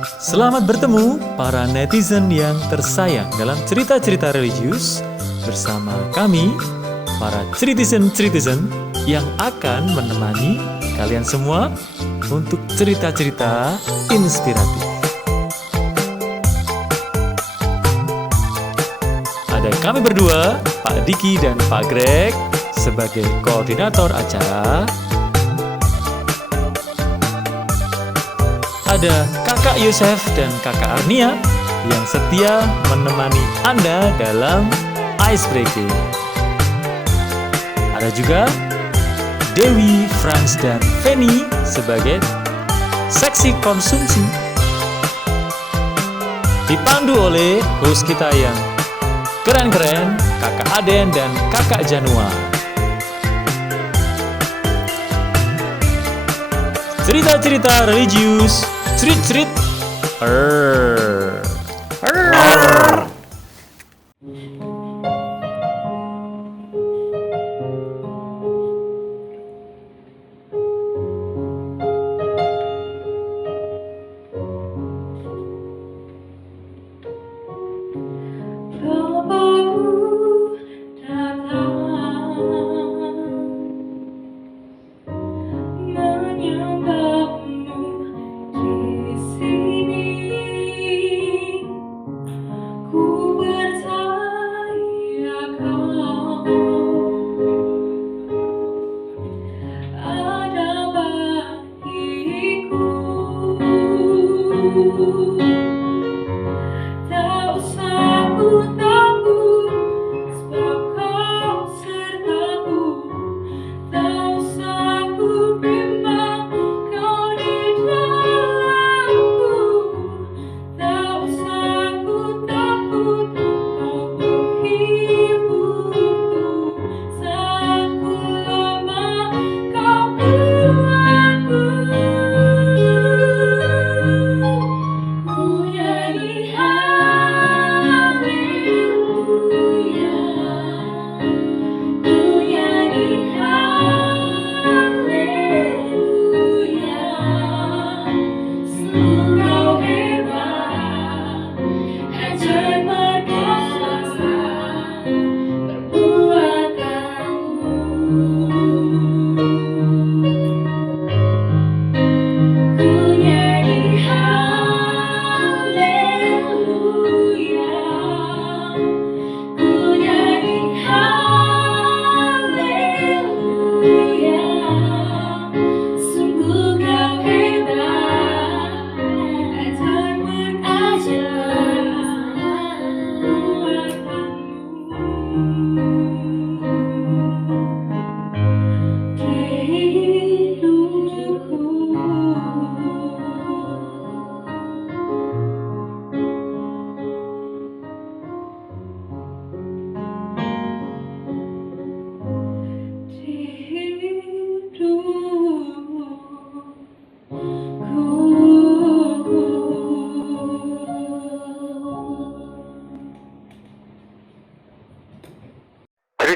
Selamat bertemu para netizen yang tersayang dalam cerita-cerita religius bersama kami, para ceritizen-ceritizen yang akan menemani kalian semua untuk cerita-cerita inspiratif. Ada kami berdua, Pak Diki dan Pak Greg sebagai koordinator acara. Ada Kakak Yosef dan Kakak Arnia yang setia menemani Anda dalam ice breaking. Ada juga Dewi, Franz, dan Feni sebagai seksi konsumsi. Dipandu oleh host kita yang keren-keren, Kakak Aden dan Kakak Januar. Cerita-cerita religius, cerit-cerit.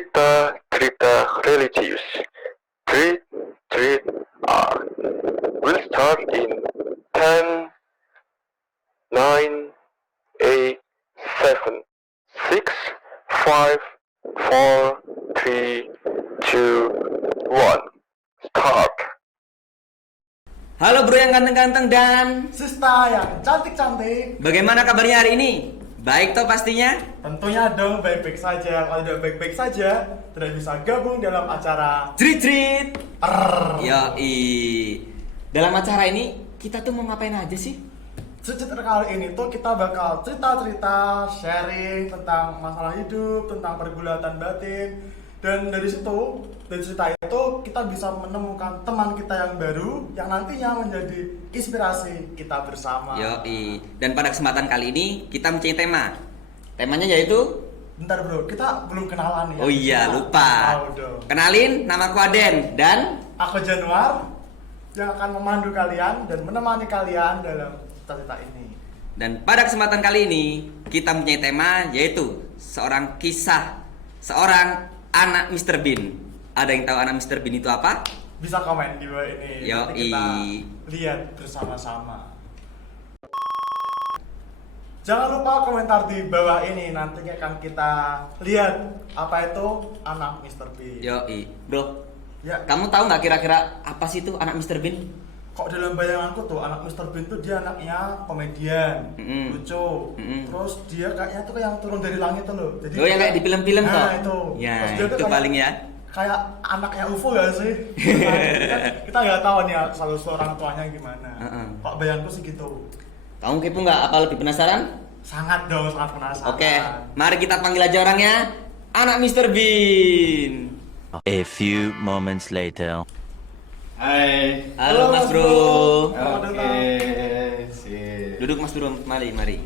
Cerita-cerita religius. Treat R. Will start in 10, 9, 8, 7, 6, 5, 4, 3, 2, 1. Start. Halo bro yang ganteng-ganteng dan Sista yang cantik-cantik. bagaimana kabarnya hari ini? Baik toh pastinya? Tentunya dong baik-baik saja. Kalau tidak baik-baik saja, tidak bisa gabung dalam acara Treat. Arrrr. Yoi. Dalam acara ini kita tuh mau ngapain aja sih? Cerita kali ini tuh kita bakal cerita-cerita, sharing tentang masalah hidup, tentang pergulatan batin. Dan dari situ, dari cerita itu kita bisa menemukan teman kita yang baru yang nantinya menjadi inspirasi kita bersama. Yoi. Dan pada kesempatan kali ini kita mempunyai tema. Temanya yaitu Bentar bro, kita belum kenalan ya. oh iya, Kita lupa. tahu dong. Kenalin, namaku Aden dan Aku Januar yang akan memandu kalian dan menemani kalian dalam cerita ini. Dan pada kesempatan kali ini kita mempunyai tema yaitu seorang kisah seorang anak Mr. Bean. Ada yang tahu anak Mr. Bean itu apa? Bisa komen di bawah ini. Nanti Yoi. kita lihat bersama-sama. Jangan lupa komentar di bawah ini, nanti akan kita lihat apa itu anak Mr. Bean. Yoi, bro. Ya, Kamu tahu nggak kira-kira apa sih itu anak Mr. Bean? kok dalam bayanganku tuh anak Mr. Bean tuh dia anaknya komedian, lucu. Terus dia kayaknya tuh yang turun dari langit tuh loh. Jadi Oh, yang kayak di film-film nah, toh? itu. Ya, Terus dia tuh itu kayak- paling ya. Kayak anaknya UFO gak sih? Kita nggak tahu nih selalu orang tuanya gimana. Kok bayanganku sih gitu. Kamu kepo nggak? Apa lebih penasaran? Sangat dong, sangat penasaran. Oke, mari kita panggil aja orangnya. Anak Mr. Bean. A few moments later. Hai. Halo Mas Bro. Selamat Oke, datang. sip. Duduk Mas Bro, mari.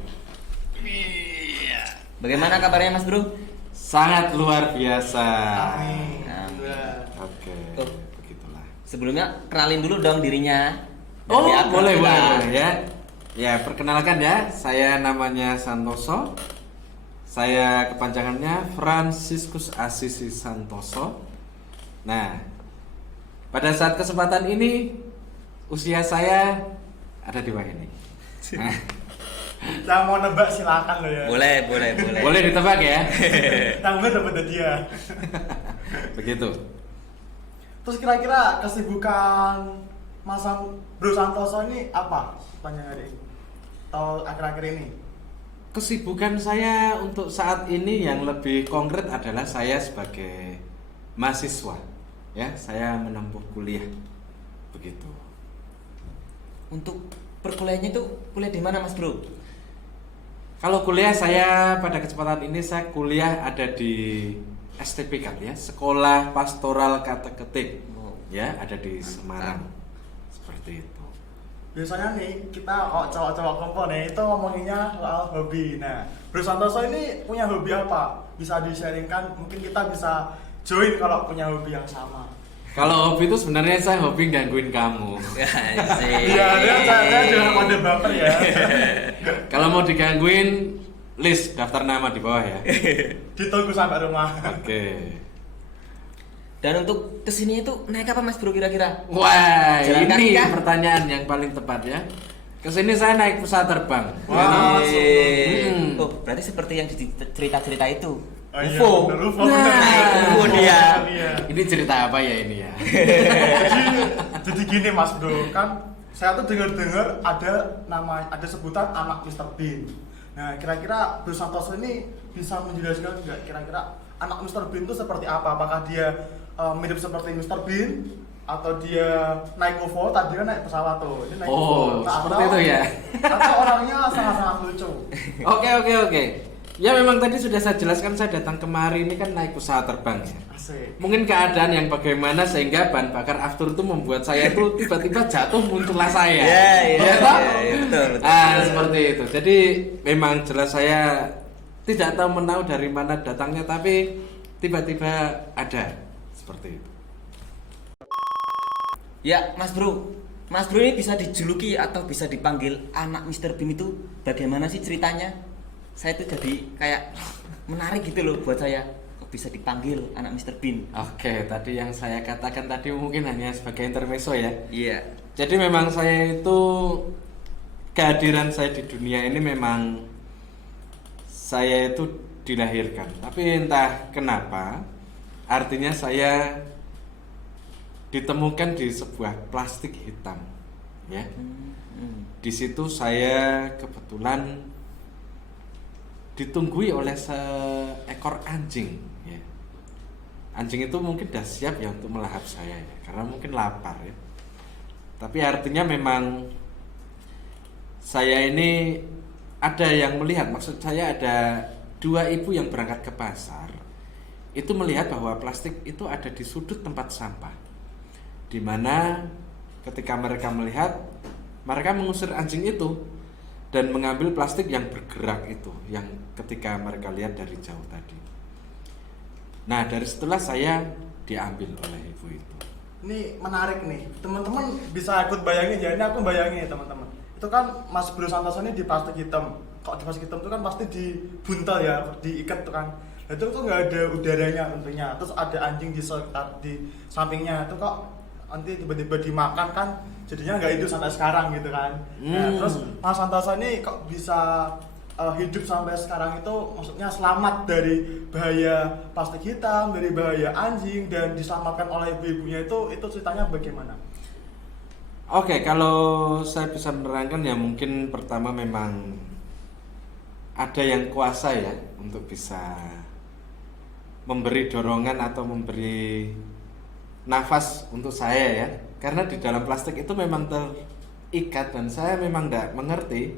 Bagaimana kabarnya Mas Bro? Sangat luar biasa. Amin. Oke, Oh. begitulah. Sebelumnya kenalin dulu dong dirinya. Oh, Dari akun boleh kita. ya. Ya, perkenalkan ya, saya namanya Santoso. Saya kepanjangannya Franciscus Assisi Santoso. Nah, pada saat kesempatan ini usia saya ada di bawah ini. Nah, Yang mau nebak silakan lo ya. Boleh. boleh ditebak ya. Yang bener dapat dia. Begitu. Terus kira-kira kesibukan Mas Bro Santoso ini apa? Tanya hari ini. Atau akhir-akhir ini? Kesibukan saya untuk saat ini yang lebih konkret adalah saya sebagai mahasiswa. Ya, saya menempuh kuliah. Begitu. Untuk perkuliahannya itu kuliah di mana Mas Bro? Kalau kuliah saya pada kesempatan ini saya kuliah ada di STPK ya, Sekolah Pastoral Kateketik. Ya, ada di Semarang. Seperti itu. Biasanya nih kita kok cowok-cowok kompo nih itu ngomonginnya soal hobi. Nah, Bro Santoso ini punya hobi apa? Bisa di-sharingkan, mungkin kita bisa join kalau punya hobi yang sama. Kalau hobi itu sebenarnya saya hobi gangguin kamu. Iya, dia juga kode baper ya. Kalau mau digangguin, list daftar nama di bawah ya. Ditunggu sampai rumah. Oke. Dan untuk kesini itu naik apa Mas Bro kira-kira? Wah, Jalan kaki ini kah? pertanyaan yang paling tepat ya. Kesini saya naik pesawat terbang. Wah, Hmm. Oh, berarti seperti yang di cerita-cerita itu. Oh, iya, UFO. bener, UFO. Nah, bener. UFO dia. Iya. Ini cerita apa ya ini ya? Jadi gini Mas Bro, kan saya tuh dengar ada sebutan anak Mr. Bean. Nah, kira-kira Bro Santoso ini bisa menjelaskan nggak kira-kira anak Mr. Bean itu seperti apa? Apakah dia mirip seperti Mr. Bean atau dia naik UFO? Tadi kan naik pesawat tuh. Ini naik Oh, UFO. seperti itu ya. Atau orangnya sangat-sangat lucu. Oke. Ya memang tadi sudah saya jelaskan saya datang kemari ini kan naik pesawat terbang ya. Asik. Mungkin keadaan yang bagaimana sehingga bahan bakar aftur itu membuat saya tuh tiba-tiba jatuh muncullah saya. Iya, toh? betul. Seperti itu. Jadi memang jelas saya tidak tahu menahu dari mana datangnya tapi tiba-tiba ada seperti itu. Ya, Mas Bro. Mas Bro ini bisa dijuluki atau bisa dipanggil anak Mr. Bean itu bagaimana sih ceritanya? Saya tuh jadi kayak menarik gitu loh buat saya. Kok bisa dipanggil anak Mr. Bean? Oke, tadi yang saya katakan tadi mungkin hanya sebagai intermezzo ya. Iya. Jadi memang saya itu kehadiran saya di dunia ini memang saya itu dilahirkan. Tapi entah kenapa artinya saya ditemukan di sebuah plastik hitam ya. Di situ saya kebetulan ditunggui oleh seekor anjing ya. Anjing itu mungkin sudah siap ya untuk melahap saya ya, karena mungkin lapar ya. Tapi artinya memang saya ini ada yang melihat, maksud saya ada dua ibu yang berangkat ke pasar itu melihat bahwa plastik itu ada di sudut tempat sampah, di mana ketika mereka melihat, mereka mengusir anjing itu dan mengambil plastik yang bergerak itu, yang ketika mereka lihat dari jauh tadi. Nah, dari setelah saya diambil oleh ibu itu. Ini menarik nih, teman-teman bisa ikut bayangin ya. Ini aku bayangin ya teman-teman. Itu kan Mas Bro Santoso ini di plastik hitam. Kok di plastik hitam itu kan pasti dibuntel ya, diikat tuh kan. Nah, itu tuh nggak ada udaranya tentunya. Terus ada anjing di sampingnya. Itu kok nanti tiba-tiba dimakan kan, jadinya nggak hidup sampai sekarang gitu kan. Nah, terus Mas Santoso ini kok bisa hidup sampai sekarang itu maksudnya selamat dari bahaya plastik hitam, dari bahaya anjing, dan diselamatkan oleh ibu-ibunya itu ceritanya bagaimana? Oke, kalau saya bisa menerangkan ya mungkin pertama memang ada yang kuasa ya untuk bisa memberi dorongan atau memberi nafas untuk saya ya. Karena di dalam plastik itu memang terikat dan saya memang tidak mengerti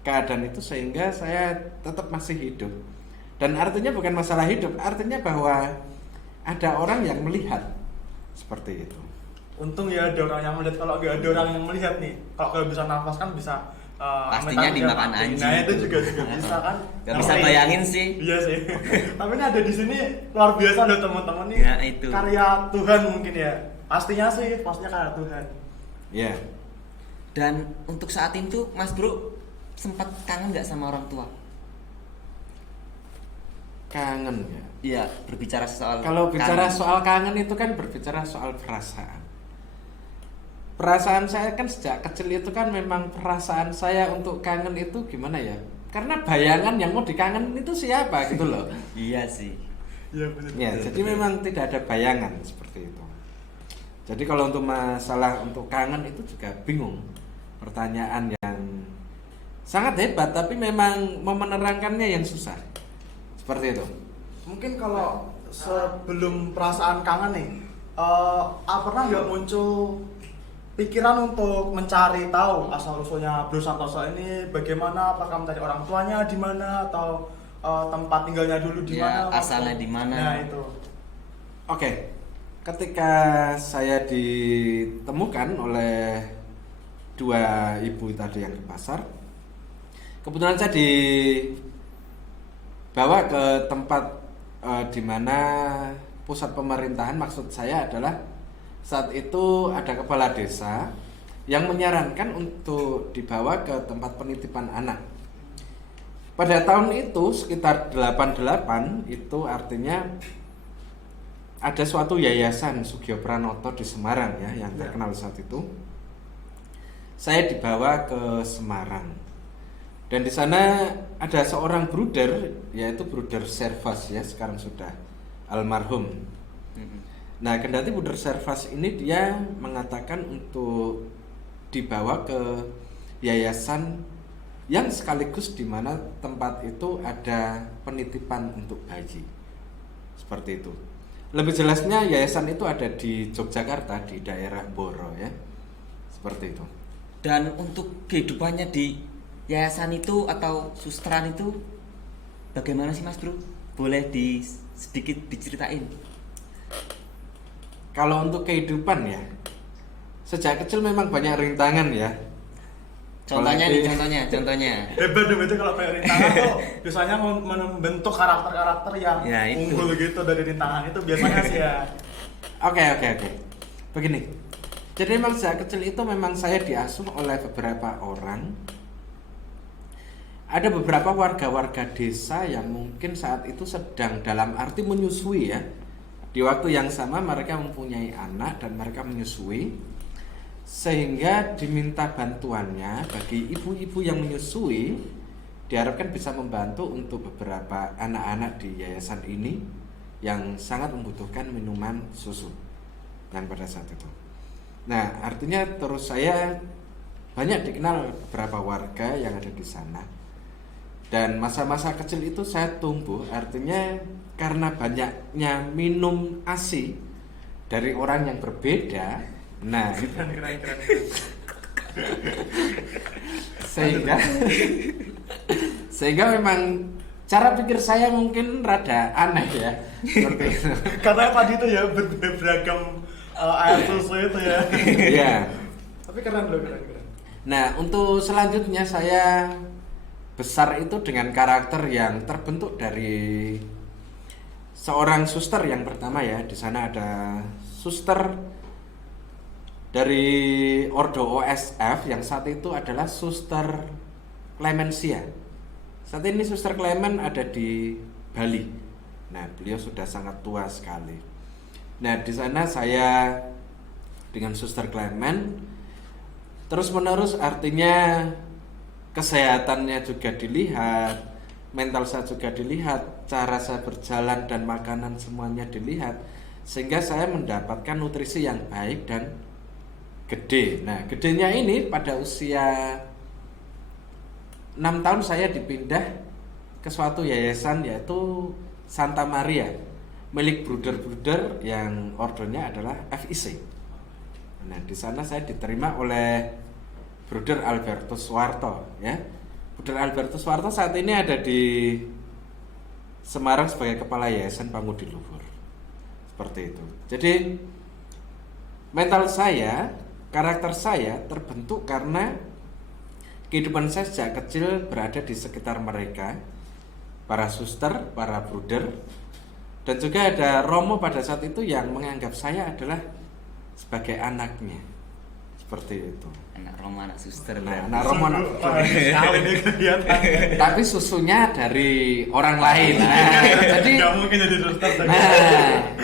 keadaan itu sehingga saya tetap masih hidup. Dan artinya bukan masalah hidup, artinya bahwa ada orang yang melihat seperti itu. Untung ya ada orang yang melihat, kalau nggak ada orang yang melihat nih, kalau bisa nafas kan bisa pastinya amit-amit dimakan mati. anjing. Nah itu juga bisa kan. Gak bisa bayangin sih. Iya sih. Tapi ini ada di sini luar biasa loh teman-teman nih. Ya, itu. Karya Tuhan mungkin ya. Pastinya karya Tuhan. Ya. Dan untuk saat itu Mas Bro sempat kangen nggak sama orang tua? Kangen ya. Iya, berbicara soal Kalau bicara kangen. soal kangen itu kan berbicara soal perasaan. Perasaan saya kan sejak kecil itu kan memang perasaan saya untuk kangen itu gimana ya? Karena bayangan yang mau dikangen itu siapa gitu loh. Iya sih. Iya benar. Ya, jadi memang tidak ada bayangan seperti itu. Jadi kalau untuk masalah untuk kangen itu juga bingung. Pertanyaan yang sangat hebat tapi memang mau menerangkannya yang susah. Seperti itu. Mungkin kalau sebelum perasaan kangen nih, pernah nggak muncul pikiran untuk mencari tahu asal usulnya Bro Santoso ini bagaimana? Apakah mencari orang tuanya di mana atau tempat tinggalnya dulu di Ya, mana? asalnya di mana? Nah itu. Oke. Ketika saya ditemukan oleh dua ibu tadi yang di pasar, kebetulan saya dibawa ke tempat di mana pusat pemerintahan. Maksud saya adalah saat itu ada kepala desa yang menyarankan untuk dibawa ke tempat penitipan anak. Pada tahun itu sekitar 88, itu artinya ada suatu yayasan Sugio Pranoto di Semarang ya yang terkenal saat itu. Saya dibawa ke Semarang. Dan di sana ada seorang bruder, yaitu Bruder Servas ya, sekarang sudah almarhum. Nah, kendati Bruder Servas ini dia mengatakan untuk dibawa ke yayasan yang sekaligus di mana tempat itu ada penitipan untuk bayi. Seperti itu. Lebih jelasnya yayasan itu ada di Yogyakarta di daerah Boro ya. Seperti itu. Dan untuk kehidupannya di yayasan itu atau susteran itu bagaimana sih Mas Bro? Boleh sedikit diceritain? Kalau untuk kehidupan ya, sejak kecil memang banyak rintangan ya. Contohnya Apalagi- contohnya. Hebat dong itu kalau kayak rintangan tuh biasanya membentuk karakter-karakter yang Ya, itu. unggul gitu dari rintangan itu biasanya sih ya. Oke. Begini. Jadi memang sejak kecil itu memang saya diasuh oleh beberapa orang. Ada beberapa warga-warga desa yang mungkin saat itu sedang dalam arti menyusui ya. Di waktu yang sama mereka mempunyai anak dan mereka menyusui. Sehingga diminta bantuannya bagi ibu-ibu yang menyusui, diharapkan bisa membantu untuk beberapa anak-anak di yayasan ini yang sangat membutuhkan minuman susu yang pada saat itu. Nah, artinya terus saya banyak dikenal beberapa warga yang ada di sana. Dan masa-masa kecil itu saya tumbuh, artinya karena banyaknya minum ASI dari orang yang berbeda. Nah, Keren. sehingga memang cara pikir saya mungkin rada aneh ya. Seperti itu. Karena tadi itu ya beragam air susu itu ya. Iya. Tapi keren loh, keren. Nah, untuk selanjutnya saya besar itu dengan karakter yang terbentuk dari seorang suster yang pertama ya. Di sana ada suster dari Ordo OSF yang saat itu adalah Suster Clemencia. Saat ini Suster Clement ada di Bali. Nah, beliau sudah sangat tua sekali. Nah, di sana saya dengan Suster Clement terus menerus, artinya kesehatannya juga dilihat, mental saya juga dilihat, cara saya berjalan dan makanan semuanya dilihat, sehingga saya mendapatkan nutrisi yang baik dan gede. Nah, gedenya ini pada usia 6 tahun saya dipindah ke suatu yayasan yaitu Santa Maria, milik bruder-bruder yang ordernya adalah FIC. Nah, di sana saya diterima oleh Bruder Albertus Suwarto, ya. Bruder Albertus Suwarto saat ini ada di Semarang sebagai kepala yayasan Pangudi Luhur. Seperti itu. Jadi mental saya, karakter saya terbentuk karena kehidupan saya sejak kecil berada di sekitar mereka, para suster, para bruder, dan juga ada Romo pada saat itu yang menganggap saya adalah sebagai anaknya. Seperti itu. Anak Romo, anak suster. Nah, anak Romo, anak Sekali nih kegiatan. tapi susunya dari orang lain. Nah, jadi Nggak mungkin jadi suster.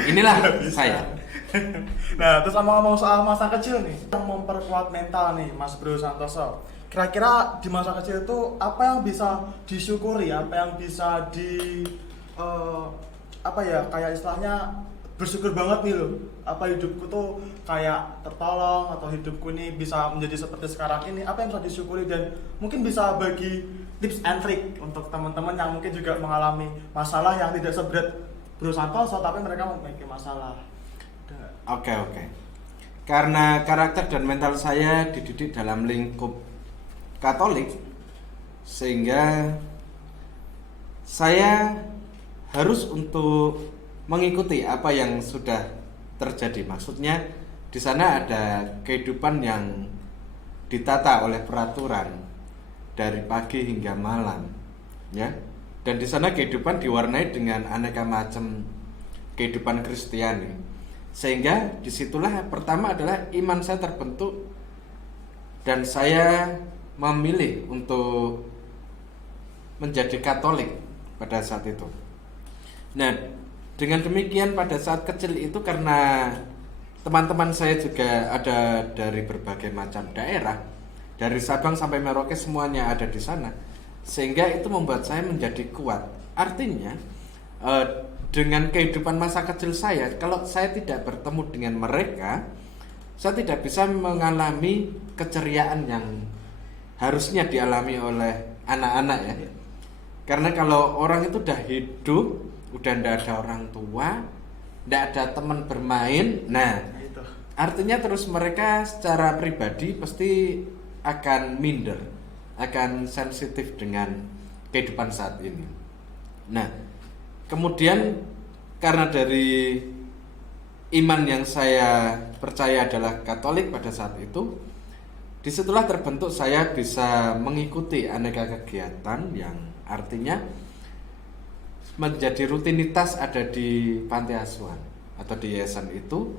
inilah Nggak bisa. saya. Nah, terus ngomong-ngomong soal masa kecil nih, yang memperkuat mental nih, Mas Bro Santoso. Kira-kira di masa kecil itu apa yang bisa disyukuri, apa yang bisa apa ya, kayak istilahnya bersyukur banget nih loh. Apa hidupku tuh kayak tertolong atau hidupku ini bisa menjadi seperti sekarang ini. Apa yang bisa disyukuri dan mungkin bisa bagi tips and trick untuk teman-teman yang mungkin juga mengalami masalah yang tidak seberat Bro Santoso tapi mereka memiliki masalah. Oke. Karena karakter dan mental saya dididik dalam lingkup Katolik, sehingga saya harus untuk mengikuti apa yang sudah terjadi. Maksudnya di sana ada kehidupan yang ditata oleh peraturan dari pagi hingga malam, ya. Dan di sana kehidupan diwarnai dengan aneka macam kehidupan Kristiani. Sehingga disitulah pertama adalah iman saya terbentuk dan saya memilih untuk menjadi Katolik pada saat itu. Nah, dengan demikian pada saat kecil itu karena teman-teman saya juga ada dari berbagai macam daerah, dari Sabang sampai Merauke semuanya ada di sana, sehingga itu membuat saya menjadi kuat. Artinya dengan kehidupan masa kecil saya, kalau saya tidak bertemu dengan mereka, saya tidak bisa mengalami keceriaan yang harusnya dialami oleh anak-anak, ya. Karena kalau orang itu udah hidup, udah ndak ada orang tua, ndak ada teman bermain, nah Itu. artinya terus mereka secara pribadi pasti akan minder, akan sensitif dengan kehidupan saat ini. Nah, kemudian karena dari iman yang saya percaya adalah Katolik pada saat itu, disitulah terbentuk saya bisa mengikuti aneka kegiatan yang artinya menjadi rutinitas ada di panti asuhan atau di yayasan itu,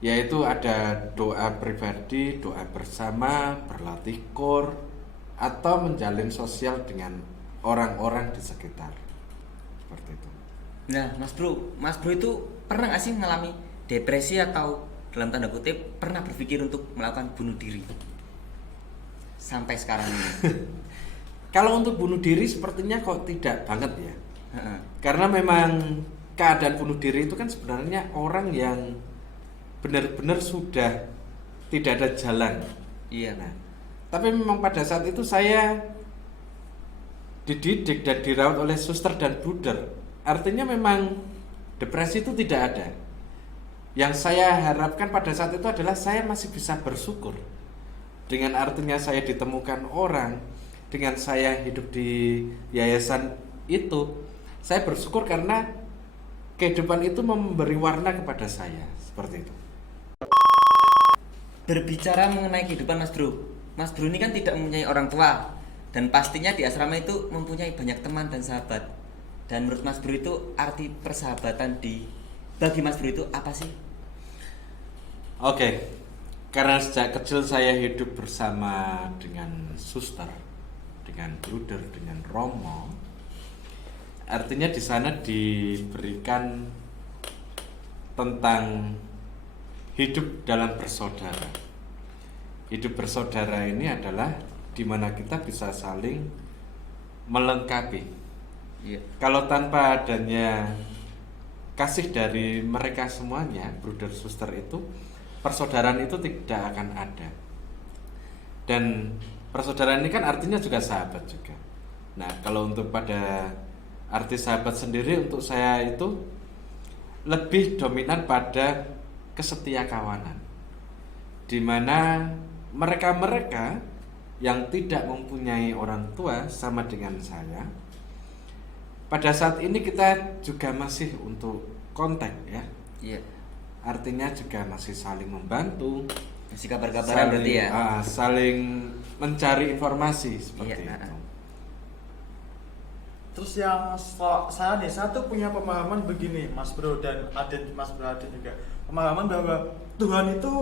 yaitu ada doa pribadi, doa bersama, berlatih kor, atau menjalin sosial dengan orang-orang di sekitar. Seperti itu. Nah, Mas Bro itu pernah nggak sih mengalami depresi atau dalam tanda kutip pernah berpikir untuk melakukan bunuh diri sampai sekarang ini? Kalau untuk bunuh diri sepertinya kok tidak banget ya. Heeh. Karena memang keadaan bunuh diri itu kan sebenarnya orang yang benar-benar sudah tidak ada jalan. Iya. Nah, tapi memang pada saat itu saya dididik dan dirawat oleh suster dan bruder. Artinya memang depresi itu tidak ada. Yang saya harapkan pada saat itu adalah saya masih bisa bersyukur. Dengan artinya saya ditemukan orang, dengan saya hidup di yayasan itu, saya bersyukur karena kehidupan itu memberi warna kepada saya. Seperti itu. Berbicara mengenai kehidupan Mas Bro ini kan tidak mempunyai orang tua dan pastinya di asrama itu mempunyai banyak teman dan sahabat. Dan menurut Mas Bro itu arti persahabatan bagi Mas Bro itu apa sih? Oke, karena sejak kecil saya hidup bersama dengan suster, dengan bruder, dengan romo. Artinya di sana diberikan tentang hidup dalam bersaudara. Hidup bersaudara ini adalah di mana kita bisa saling melengkapi. Iya. Kalau tanpa adanya kasih dari mereka semuanya, brother suster itu, persaudaraan itu tidak akan ada. Dan persaudaraan ini kan artinya juga sahabat juga. Nah, kalau untuk pada arti sahabat sendiri, untuk saya itu lebih dominan pada kesetiakawanan, di mana mereka-mereka yang tidak mempunyai orang tua sama dengan saya, pada saat ini kita juga masih untuk kontak ya. Iya. Artinya juga masih saling membantu, Masih kabar-kabaran berarti ya. saling mencari informasi seperti Iya. itu. Terus yang saya tuh punya pemahaman begini, Mas Bro dan Mas Bro Aden juga. Pemahaman bahwa Tuhan itu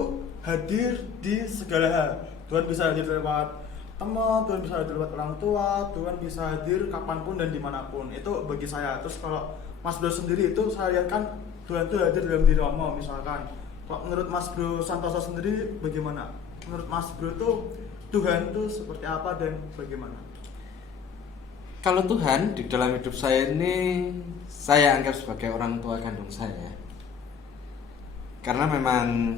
hadir di segala hal. Tuhan bisa hadir lewat teman, Tuhan bisa hadir lewat orang tua, Tuhan bisa hadir kapanpun dan dimanapun. Itu bagi saya. Terus kalau Mas Bro sendiri itu saya lihat kan Tuhan itu hadir dalam diri Romo misalkan. Kalau menurut Mas Bro Santoso sendiri bagaimana? Menurut Mas Bro tuh Tuhan itu seperti apa dan bagaimana? Kalau Tuhan di dalam hidup saya ini, saya anggap sebagai orang tua kandung saya. Karena memang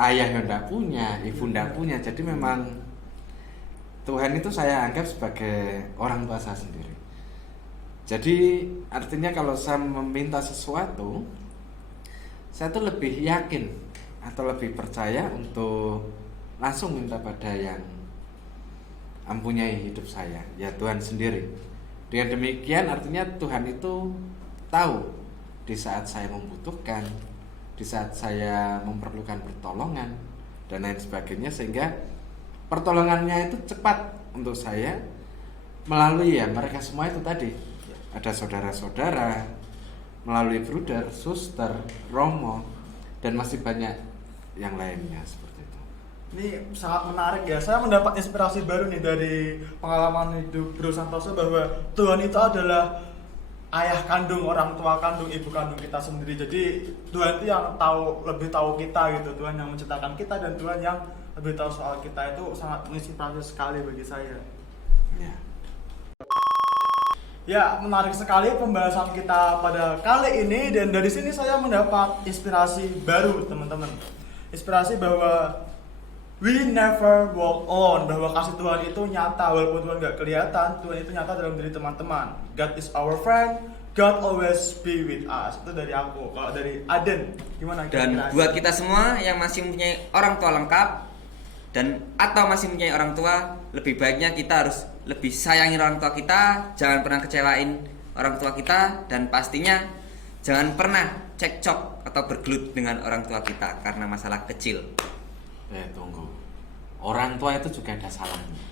ayah yang tidak punya, ibu tidak punya, jadi memang Tuhan itu saya anggap sebagai orang tua saya sendiri. Jadi artinya kalau saya meminta sesuatu, saya tuh lebih yakin atau lebih percaya untuk langsung minta pada yang mempunyai hidup saya, ya Tuhan sendiri. Dengan demikian artinya Tuhan itu tahu di saat saya membutuhkan, di saat saya memerlukan pertolongan dan lain sebagainya, sehingga pertolongannya itu cepat untuk saya melalui ya mereka semua itu tadi. Ada saudara-saudara, melalui brother, suster, romo, dan masih banyak yang lainnya seperti itu. Ini sangat menarik ya. Saya mendapat inspirasi baru nih dari pengalaman hidup Bro Santoso bahwa Tuhan itu adalah ayah kandung, orang tua kandung, ibu kandung kita sendiri. Jadi Tuhan itu yang lebih tahu kita gitu. Tuhan yang menciptakan kita dan Tuhan yang lebih tahu soal kita. Itu sangat menginspirasi sekali bagi saya. Ya. Ya, menarik sekali pembahasan kita pada kali ini, dan dari sini saya mendapat inspirasi baru, teman-teman. Inspirasi bahwa we never walk alone, bahwa kasih Tuhan itu nyata walaupun Tuhan gak kelihatan. Tuhan itu nyata dalam diri teman-teman. God is our friend, God always be with us. Itu dari aku. Kalau dari Aden, gimana? Dan buat kita semua yang masih mempunyai orang tua lengkap dan atau masih mempunyai orang tua, lebih baiknya kita harus lebih sayangi orang tua kita, jangan pernah kecewain orang tua kita, dan pastinya jangan pernah cekcok atau bergelut dengan orang tua kita karena masalah kecil. Tunggu. Orang tua itu juga ada salahnya.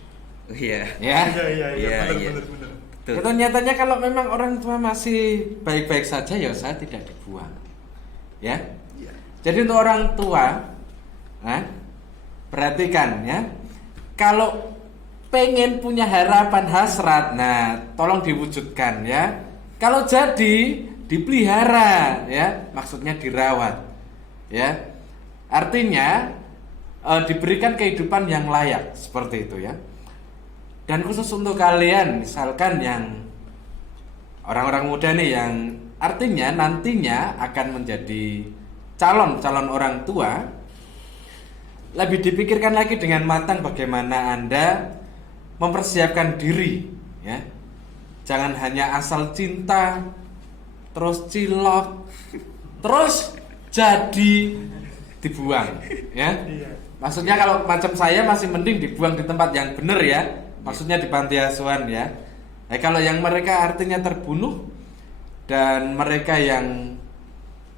Oh, iya. Ya. Iya, benar. Betul. Itu nyatanya kalau memang orang tua masih baik-baik saja, ya saya tidak dibuang. Ya. Jadi untuk orang tua, perhatikan ya. Kalau pengen punya harapan hasrat, nah tolong diwujudkan ya. Kalau jadi dipelihara ya, maksudnya dirawat ya. Artinya diberikan kehidupan yang layak seperti itu ya. Dan khusus untuk kalian misalkan yang orang-orang muda nih yang artinya nantinya akan menjadi calon orang tua, lebih dipikirkan lagi dengan matang bagaimana Anda mempersiapkan diri ya. Jangan hanya asal cinta terus cilok terus jadi dibuang ya. Maksudnya kalau macam saya masih mending dibuang di tempat yang benar ya. Maksudnya di panti asuhan ya. Kalau yang mereka artinya terbunuh dan mereka yang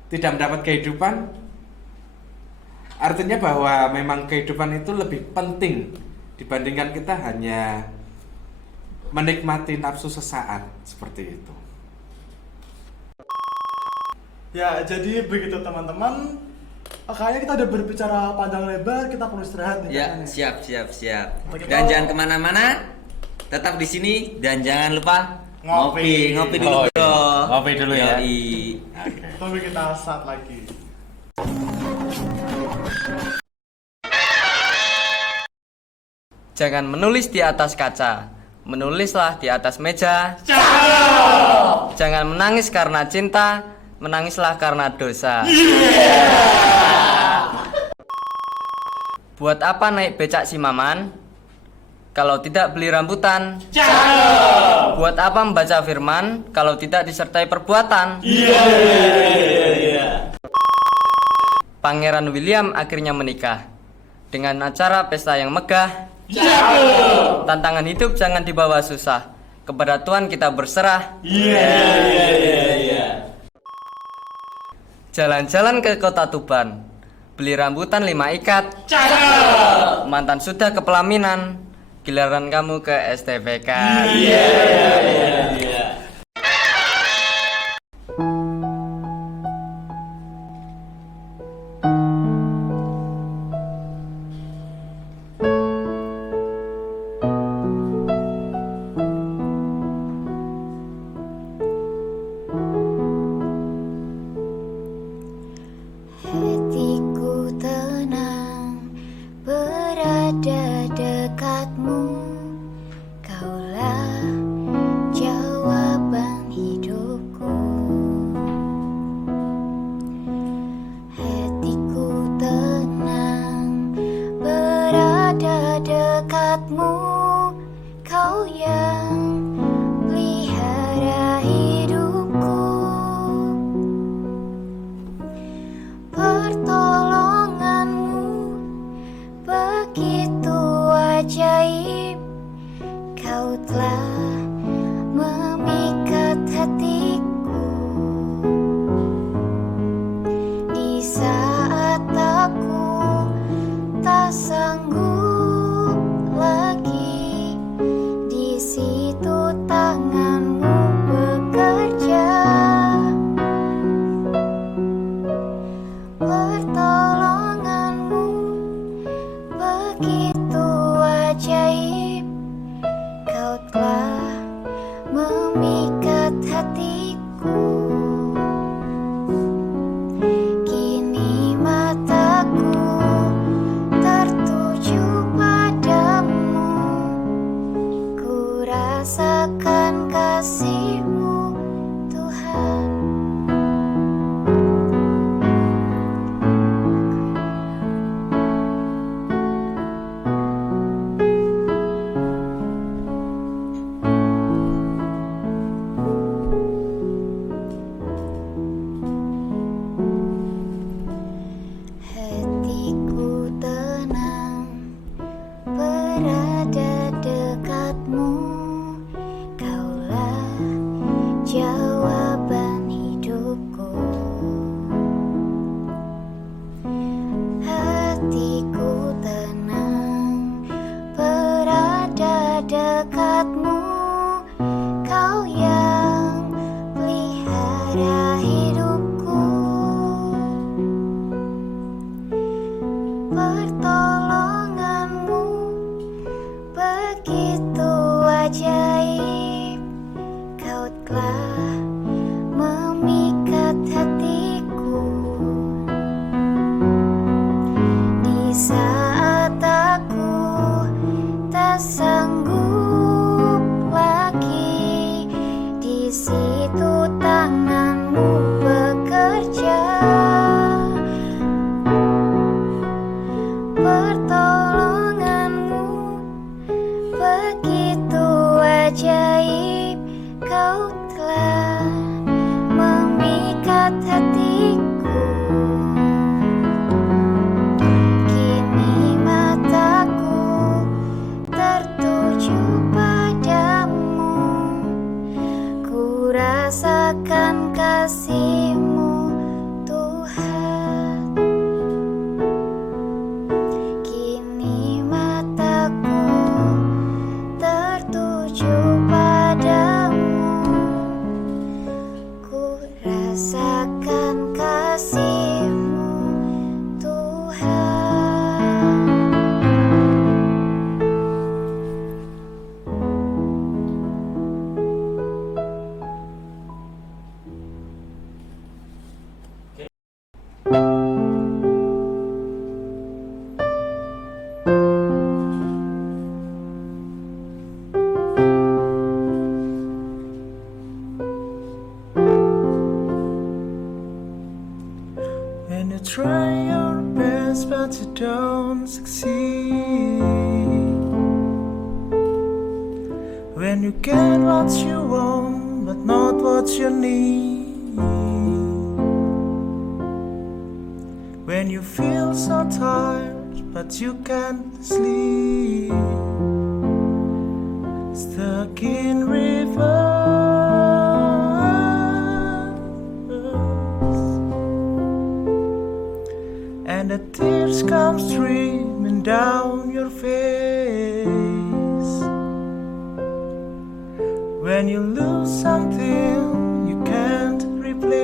tidak mendapat kehidupan, artinya bahwa memang kehidupan itu lebih penting dibandingkan kita hanya menikmati nafsu sesaat seperti itu. Ya, jadi begitu teman-teman. Kayaknya kita udah berbicara panjang lebar, kita perlu istirahat nih. Ya, kayaknya. siap. Kita- Dan jangan kemana-mana, tetap di sini dan jangan lupa Ngopi. ngopi dulu bro. Ngopi dulu ya. Yoi. Tunggu kita saat lagi. Jangan menulis di atas kaca, menulislah di atas meja. Jangan menangis karena cinta, menangislah karena dosa. Buat apa naik becak si Maman kalau tidak beli rambutan? Buat apa membaca firman kalau tidak disertai perbuatan? Pangeran William akhirnya menikah dengan acara pesta yang megah. Tantangan hidup jangan dibawa susah, kepada Tuhan kita berserah. Jalan-jalan ke kota Tuban, beli rambutan 5 ikat. Mantan sudah ke pelaminan, giliran kamu ke STPK. Hatiku tenang berada dekatmu, kaulah jawaban hidupku. Hatiku tenang berada dekatmu, kau yang pelihara hidupku. Pertolonganmu begitu ajaib, kau telah memikat hatiku. Di saat aku tak sanggup lagi, di situ tanganmu bekerja. Pertolonganmu begitu ajaib, kau telah memikat hatiku. Kini mataku tertuju padamu, ku rasakan kasih-Mu Tuhan. Hatiku tenang berada dekatmu, kaulah you don't succeed, when you get what you want but not what you need, when you feel so tired but you can't sleep, stuck in reverse, and the tears come streaming down your face, when you lose something you can't replace,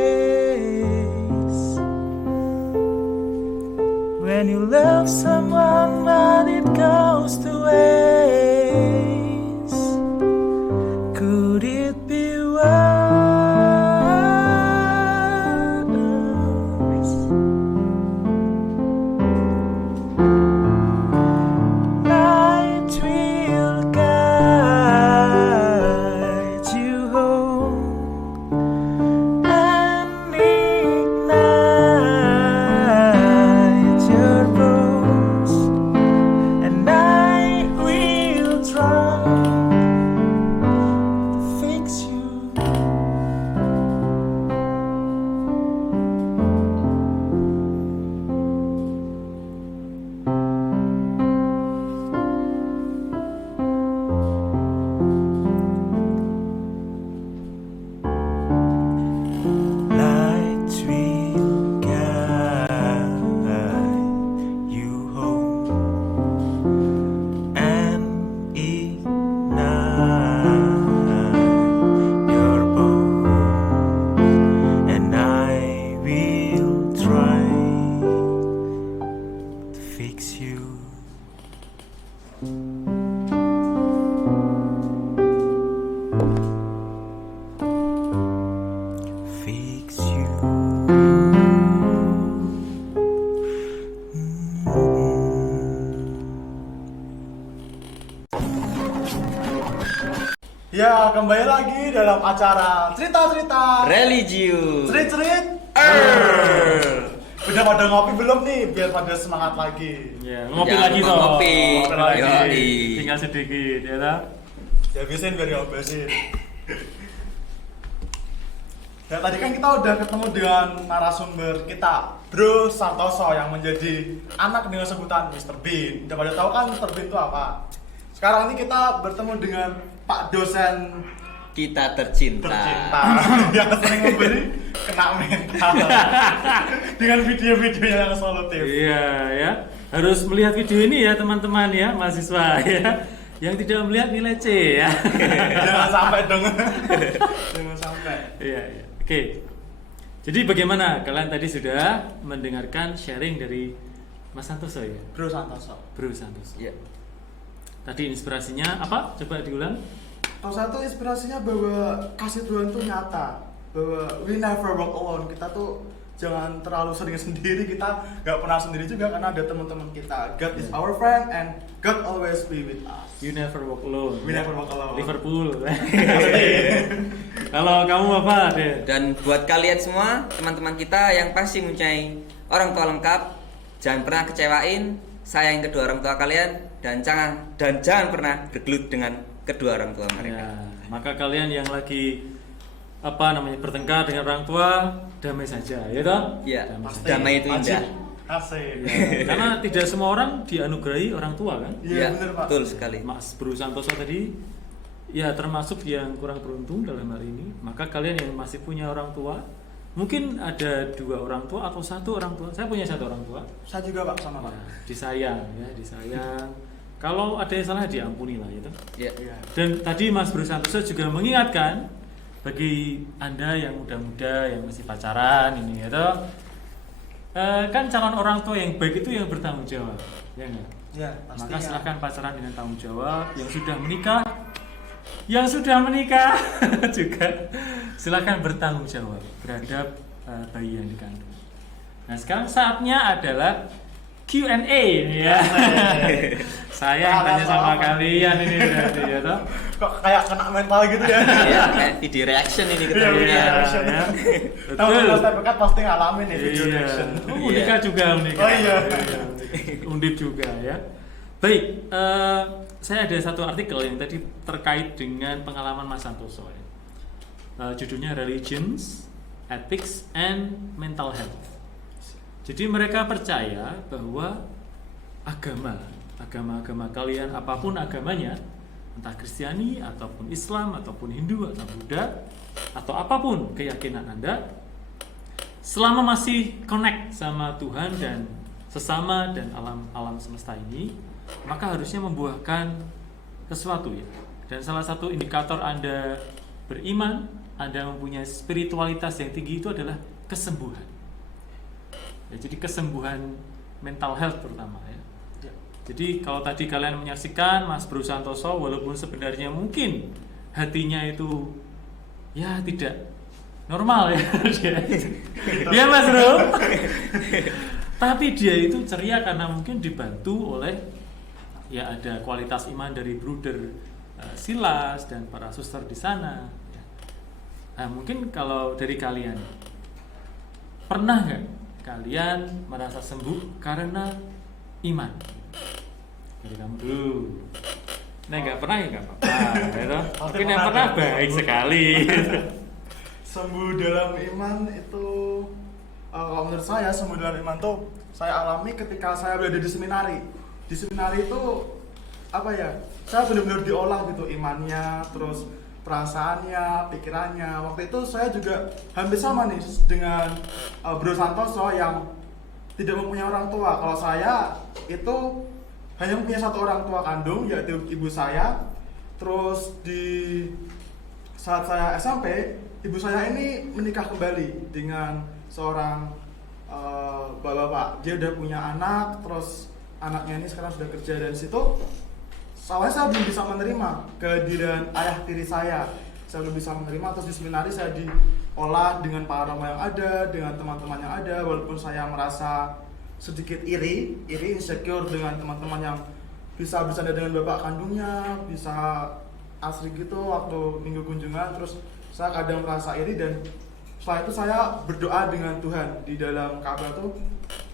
when you love someone but it goes to waste, could it be worse? Light will guide you home and ignite your bones, and I will try to fix you. Light will guide you home and ignite your bones, and I will try to fix you. Fix you. Ya, kembali lagi dalam acara cerita-cerita Religius. cerit-cerit. Udah pada ngopi belum nih? Biar pada semangat lagi. Ya, ngopi Jangan lagi lupa toh. ngopi. Ngopi lagi. Yoi. Tinggal sedikit ya toh. Ya biasain biar diobesin. Ya tadi kan kita udah ketemu dengan narasumber kita, Bro Santoso, yang menjadi anak dengan sebutan Mr. Bean. Udah pada tahu kan Mr. Bean itu apa? Sekarang ini kita bertemu dengan Pak dosen Kita tercinta. yang sering memberi kena mental dengan video-videonya yang solutif. Iya ya. Harus melihat video ini ya teman-teman ya, mahasiswa ya. Yang tidak melihat nilai C ya. Jangan sampai dong. Jangan sampai. Iya, iya. Oke. Jadi bagaimana? Kalian tadi sudah mendengarkan sharing dari Mas Santoso ya? Bro Santoso. Bro Santoso. Iya. Tadi inspirasinya apa? Coba diulang. Kalau satu inspirasinya bahwa kasih Tuhan tuh nyata, bahwa we never walk alone. Kita tuh jangan terlalu sering sendiri, kita nggak pernah sendiri juga karena ada teman-teman kita. God is our friend and God always be with us. You never walk alone. We never walk alone. Liverpool. Kalau kamu apa, Dek? Dan buat kalian semua, teman-teman kita yang pasti mempunyai orang tua lengkap, jangan pernah kecewain, sayang kedua orang tua kalian, dan jangan pernah bergelut dengan kedua orang tua mereka. Ya, maka kalian yang lagi bertengkar dengan orang tua, damai saja, ya toh? Iya, Pasti. damai itu indah. Asik. Ya, karena tidak semua orang dianugerahi orang tua kan? Iya bener Pak. betul sekali. Mas Bro Santoso tadi ya termasuk yang kurang beruntung dalam hal ini. Maka kalian yang masih punya orang tua, mungkin ada 2 orang tua atau 1 orang tua. Saya punya 1 orang tua. Saya juga Pak sama Pak. Ya, disayang ya, disayang. Kalau ada yang salah diampuni lah gitu. Iya. Iya. Dan tadi Mas Bro Santoso juga mengingatkan bagi Anda yang muda-muda yang masih pacaran ini gitu. Kan calon orang tua yang baik itu yang bertanggung jawab, ya enggak? Iya, Maka pastinya. silakan pacaran dengan tanggung jawab. Yang sudah menikah juga silakan bertanggung jawab terhadap bayi yang dikandung. Nah sekarang saatnya adalah Q&A ya. Saya yang tanya sama kalian ini berarti ya toh. Kok kayak kena mental gitu ya? Iya, kayak video reaction ini Iya, ketemunya. video reaction. Ya. Tahu Betul. kalau saya pekat pasti ngalamin nih video Iya. reaction. Oh, menikah juga menikah. Oh iya. Undip juga ya. Baik, saya ada satu artikel yang tadi terkait dengan pengalaman Mas Santoso ya. Judulnya Religions, Ethics, and Mental Health. Jadi mereka percaya bahwa agama kalian, apapun agamanya, entah Kristiani ataupun Islam ataupun Hindu atau Buddha atau apapun keyakinan Anda, selama masih connect sama Tuhan dan sesama dan alam semesta ini, maka harusnya membuahkan sesuatu ya. Dan salah satu indikator Anda beriman, Anda mempunyai spiritualitas yang tinggi itu adalah kesembuhan. Ya, jadi kesembuhan mental health terutama ya. Jadi kalau tadi kalian menyaksikan Mas Bro Santoso, walaupun sebenarnya mungkin hatinya itu ya tidak normal ya. Ya Mas Bro. Tapi dia itu ceria karena mungkin dibantu oleh ya ada kualitas iman dari Bruder Silas dan para suster di sana. Nah, mungkin kalau dari kalian, pernah nggak kalian merasa sembuh karena iman? Dari kamu dulu. Nah, nggak pernah ya nggak apa-apa. Ya, mungkin yang pernah baik sekali. Sembuh dalam iman itu, kalau menurut saya sembuh dalam iman tuh saya alami ketika saya berada di seminari. Di seminari itu apa ya? Saya benar-benar diolah gitu imannya, terus perasaannya, pikirannya. Waktu itu saya juga hampir sama nih dengan Bro Santoso yang tidak mempunyai orang tua. Kalau saya itu hanya mempunyai satu orang tua kandung, yaitu ibu saya. Terus di saat saya SMP, ibu saya ini menikah kembali dengan seorang bapak-bapak. Dia udah punya anak, terus anaknya ini sekarang sudah kerja, dan situ soalnya saya belum bisa menerima kehadiran ayah tiri saya. Saya belum bisa menerima, terus di seminari saya diolah dengan para romo yang ada, dengan teman-teman yang ada. Walaupun saya merasa sedikit iri, insecure dengan teman-teman yang bisa bercanda dengan bapak kandungnya, bisa asri gitu waktu minggu kunjungan. Terus saya kadang merasa iri, dan setelah itu saya berdoa dengan Tuhan di dalam Ka'bah tuh,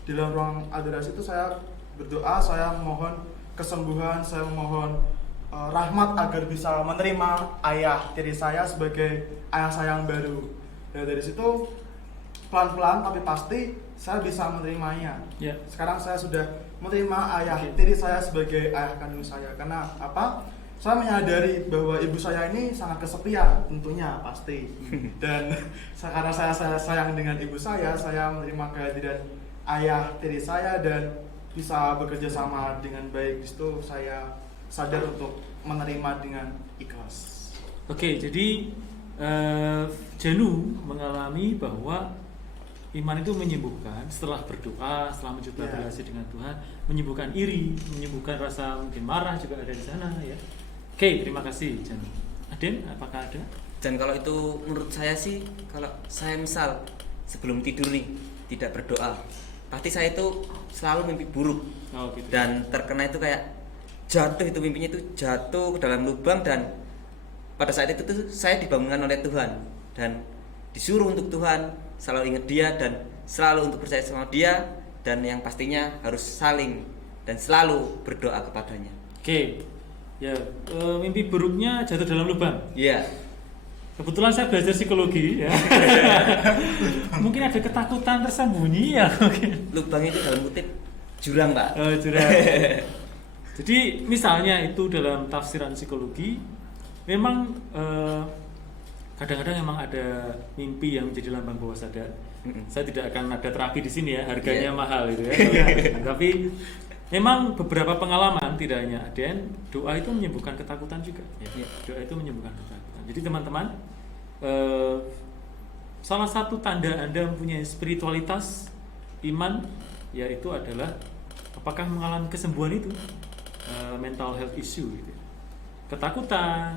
di dalam ruang adorasi itu saya berdoa, saya mohon kesembuhan, saya memohon rahmat agar bisa menerima ayah tiri saya sebagai ayah saya yang baru. Dan dari situ pelan-pelan tapi pasti saya bisa menerimanya. Ya. Sekarang saya sudah menerima ayah tiri saya sebagai ayah kandung saya. Karena apa? Saya menyadari bahwa ibu saya ini sangat kesepian, tentunya pasti. Dan karena saya sayang dengan ibu saya menerima kehadiran ayah tiri saya dan bisa bekerja sama dengan baik. Di situ saya sadar untuk menerima dengan ikhlas. Oke, jadi Janu mengalami bahwa iman itu menyembuhkan setelah berdoa, setelah mencoba berrelasi dengan Tuhan, menyembuhkan iri, menyembuhkan rasa mungkin marah juga ada di sana ya. Oke, terima kasih Janu. Aden, apakah ada? Dan kalau itu menurut saya sih, kalau saya misal sebelum tidur nih tidak berdoa, pasti saya itu selalu mimpi buruk. Oh, gitu. Dan terkena itu kayak jatuh, itu mimpinya itu jatuh ke dalam lubang, dan pada saat itu tuh saya dibangunkan oleh Tuhan dan disuruh untuk Tuhan selalu ingat Dia dan selalu untuk percaya sama Dia, dan yang pastinya harus saling dan selalu berdoa kepadanya. Oke. Ya, mimpi buruknya jatuh dalam lubang. Iya. Kebetulan saya belajar psikologi ya. Mungkin ada ketakutan tersembunyi ya mungkin. Lubang itu dalam kutip jurang, Pak. Oh, jurang. Jadi misalnya itu dalam tafsiran psikologi, memang kadang-kadang memang ada mimpi yang menjadi lambang bawah sadar. Saya tidak akan ada terapi di sini ya, harganya mahal itu ya. Tapi memang beberapa pengalaman, tidak hanya Aden, doa itu menyembuhkan ketakutan juga. Ya. Doa itu menyembuhkan ketakutan. Jadi teman-teman, salah satu tanda Anda mempunyai spiritualitas iman, yaitu adalah apakah mengalami kesembuhan itu, mental health issue gitu. Ketakutan,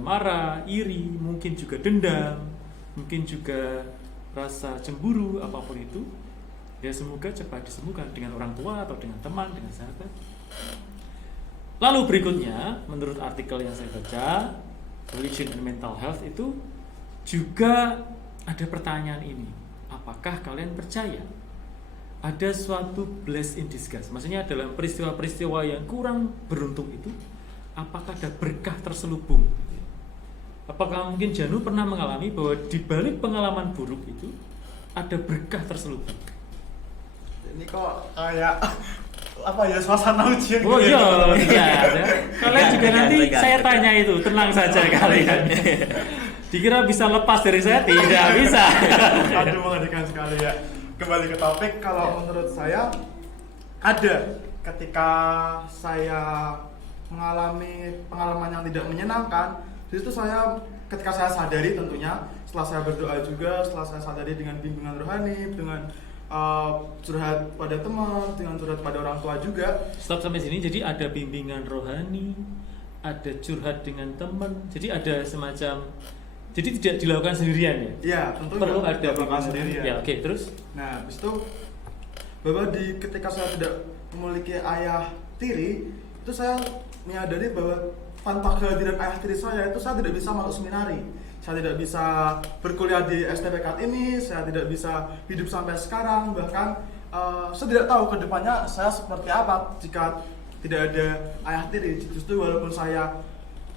marah, iri, mungkin juga dendam, mungkin juga rasa cemburu, apapun itu, ya semoga cepat disembuhkan dengan orang tua atau dengan teman, dengan sahabat. Lalu berikutnya, menurut artikel yang saya baca, Religion and Mental Health itu juga ada pertanyaan ini. Apakah kalian percaya ada suatu bless in disguise. Maksudnya dalam peristiwa-peristiwa yang kurang beruntung itu, apakah ada berkah terselubung? Apakah mungkin Janu pernah mengalami bahwa di balik pengalaman buruk itu ada berkah terselubung? Ini kok kayak apa ya, suasana ujian Oh gitu ya. iya. Kalian juga nanti Enggak. saya tanya itu, tenang saja kalian. Dikira bisa lepas dari saya, tidak bisa. Aduh, mengerikan sekali ya. Kembali ke topik, kalau menurut saya ada ketika saya mengalami pengalaman yang tidak menyenangkan. Di situ saya, ketika saya sadari tentunya, setelah saya berdoa juga, setelah saya sadari dengan bimbingan rohani, dengan curhat pada teman, dengan curhat pada orang tua juga. Stop sampai sini. Jadi ada bimbingan rohani, ada curhat dengan teman. Jadi ada semacam, jadi tidak dilakukan sendirian ya. Iya, tentu Perlu nggak ada bakal bimbingan sendiri rohani. Ya, oke, terus Nah, habis itu bahwa ketika saya tidak memiliki ayah tiri, itu saya menyadari bahwa tanpa kehadiran ayah tiri saya itu saya tidak bisa masuk seminari. Saya tidak bisa berkuliah di STPK ini, saya tidak bisa hidup sampai sekarang, bahkan saya tidak tahu ke depannya saya seperti apa jika tidak ada ayah tiri. Justru walaupun saya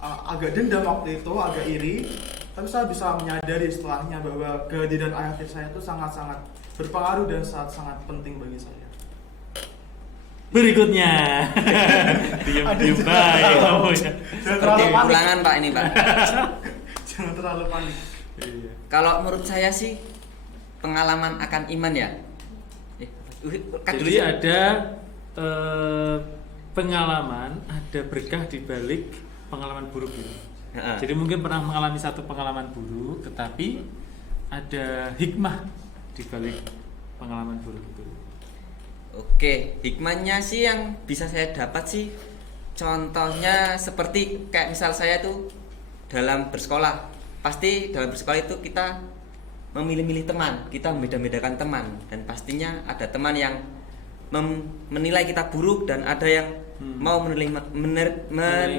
agak dendam waktu itu, agak iri, tapi saya bisa menyadari setelahnya bahwa kehadiran ayah tiri saya itu sangat-sangat berpengaruh dan sangat penting bagi saya. berikutnya. Diam-diam baik ngomongnya. Jangan Seperti terlalu panik. ulangan Pak ini Pak. Jangan terlalu panik. Iya. Kalau menurut saya sih pengalaman akan iman ya. Jadi ada pengalaman, ada berkah di balik pengalaman buruk itu. Heeh. Jadi mungkin pernah mengalami satu pengalaman buruk, tetapi ada hikmah di balik pengalaman buruk itu. Oke, hikmahnya sih yang bisa saya dapat sih, contohnya seperti kayak misal saya tuh dalam bersekolah, pasti dalam bersekolah itu kita memilih-milih teman, kita membeda-bedakan teman, dan pastinya ada teman yang menilai kita buruk dan ada yang mau menerima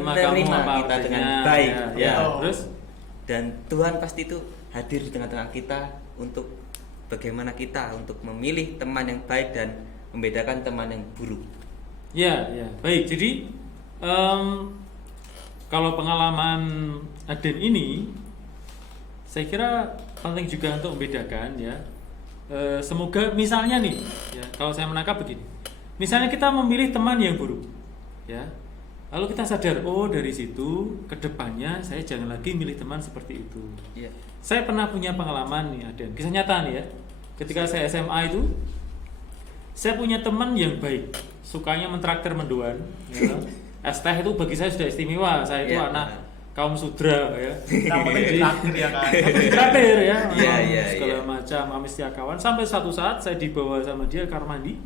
kamu apa kita dengan adanya, baik, ya. ya. Terus Dan Tuhan pasti itu hadir di tengah-tengah kita untuk bagaimana kita untuk memilih teman yang baik dan membedakan teman yang buruk. ya, baik. Jadi kalau pengalaman Aden ini, saya kira penting juga untuk membedakan ya. Semoga misalnya nih, ya, kalau saya menangkap begini, misalnya kita memilih teman yang buruk, ya, lalu kita sadar, oh dari situ kedepannya saya jangan lagi milih teman seperti itu. Iya. Saya pernah punya pengalaman nih, Aden, kisah nyata nih ya. Ketika saya SMA itu, saya punya teman yang baik, sukanya mentraktir mendoan. Ya. Es teh itu bagi saya sudah istimewa. Saya itu Iya, anak kaum sudra ya. Yang penting ditraktir ya kan. Traktir ya, Iya, segala iya. macam amistia kawan. Sampai suatu saat saya dibawa sama dia ke kamar mandi,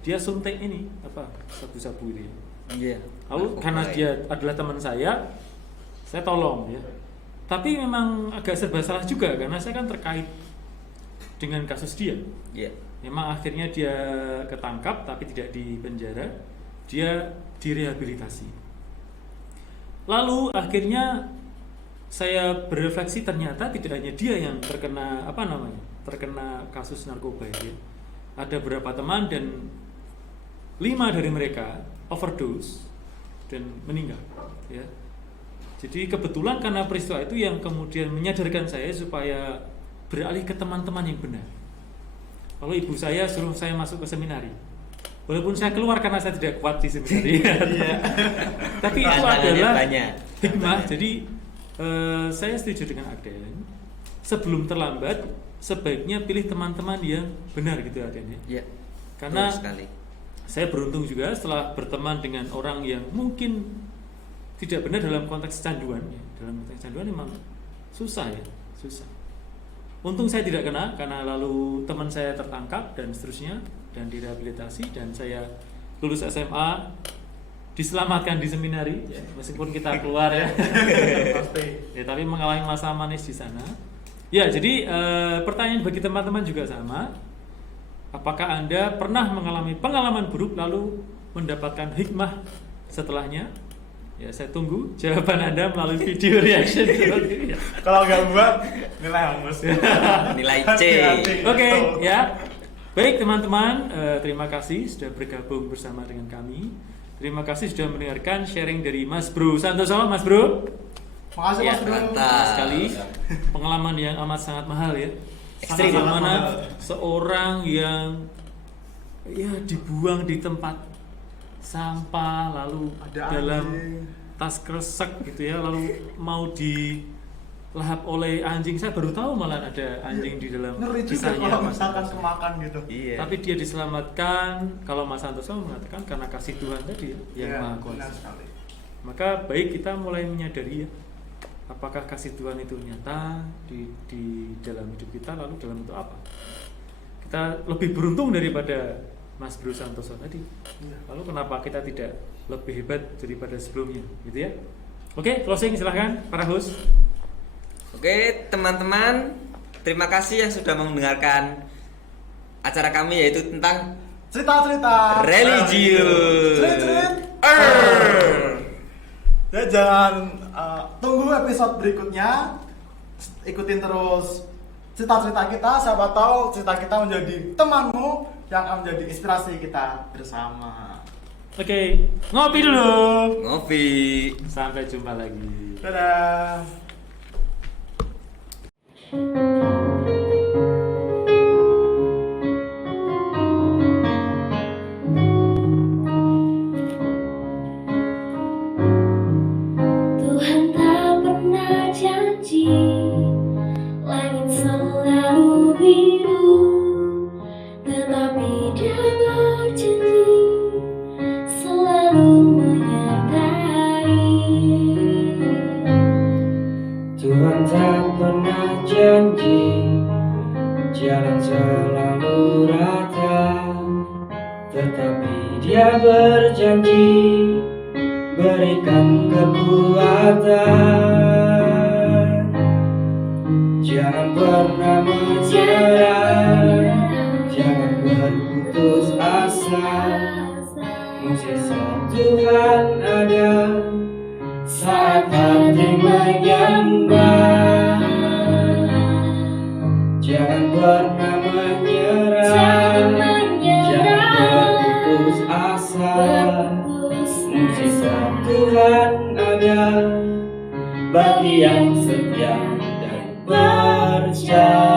dia suntik ini apa sabu-sabu ini. Iya. Lalu karena dia adalah teman saya tolong ya. Tapi memang agak serba salah juga karena saya kan terkait dengan kasus dia. Iya. Memang akhirnya dia ketangkap tapi tidak dipenjara, dia direhabilitasi. Lalu akhirnya saya berefleksi ternyata tidak hanya dia yang terkena terkena kasus narkoba ya. Ada beberapa teman dan 5 dari mereka overdose dan meninggal ya. Jadi kebetulan karena peristiwa itu yang kemudian menyadarkan saya supaya beralih ke teman-teman yang benar. Kalau ibu saya suruh saya masuk ke seminari, walaupun saya keluar karena saya tidak kuat di seminari, tapi itu Tantangannya adalah banyak. hikmah. Jadi saya setuju dengan Aden. Sebelum terlambat, sebaiknya pilih teman-teman yang benar gitu Aden ya. Iya. Karena Betul sekali. saya beruntung juga setelah berteman dengan orang yang mungkin tidak benar dalam konteks canduan ya. Dalam konteks canduan memang susah ya, susah. Untung saya tidak kena karena lalu teman saya tertangkap dan seterusnya dan direhabilitasi dan saya lulus SMA diselamatkan di seminari ya, meskipun kita keluar ya. Ya tapi mengalami masa manis di sana. Ya, jadi pertanyaan bagi teman-teman juga sama. Apakah Anda pernah mengalami pengalaman buruk lalu mendapatkan hikmah setelahnya? Ya, saya tunggu jawaban Anda melalui video reaction. Kalau nggak buat nilai hangus. Nilai C. Hati-hati. Oke, ya. Baik teman-teman, terima kasih sudah bergabung bersama dengan kami. Terima kasih sudah mendengarkan sharing dari Mas Bro Santoso. Mas Bro, Makasih ya, Mas Bro. mantap sekali. Pengalaman yang amat sangat mahal ya. Ekstrim. Bagaimana seorang yang ya dibuang di tempat sampah, lalu Ada dalam anjing. tas kresek gitu ya, lalu mau dilahap oleh anjing. Saya baru tahu malah ada anjing di dalam Ngeri juga kisahnya kalau Mas misalkan Santoso. kemakan gitu. Iya. Tapi dia diselamatkan, kalau Mas Santoso mengatakan karena kasih Tuhan tadi yang Iya, Maha benar Kuasa. sekali. Maka baik kita mulai menyadari ya, apakah kasih Tuhan itu nyata di dalam hidup kita, lalu dalam bentuk apa. Kita lebih beruntung daripada Mas Bro Santoso tadi. Iya. Lalu kenapa kita tidak lebih hebat daripada sebelumnya, gitu ya? Oke, closing silahkan para host. Oke, teman-teman, terima kasih yang sudah mendengarkan acara kami yaitu tentang Cerita-cerita religius. Cerit-cerit. Ya jangan tunggu episode berikutnya. Ikutin terus cerita-cerita kita. Siapa tahu cerita kita menjadi temanmu yang akan menjadi inspirasi kita bersama. Oke, ngopi dulu. Ngopi. Sampai jumpa lagi. Dadah. Tuhan tak pernah janji langit selalu biru, tetapi Dia berjanji selalu menyertai. Tuhan tak pernah janji jalan selalu rata, tetapi Dia berjanji berikan kekuatan. Jangan pernah menyerah, jangan berputus asa. Mujizat Tuhan ada saat hati menyembah. Jangan pernah menyerah, jangan berputus asa. Mujizat Tuhan ada bagi yang setia dan percaya.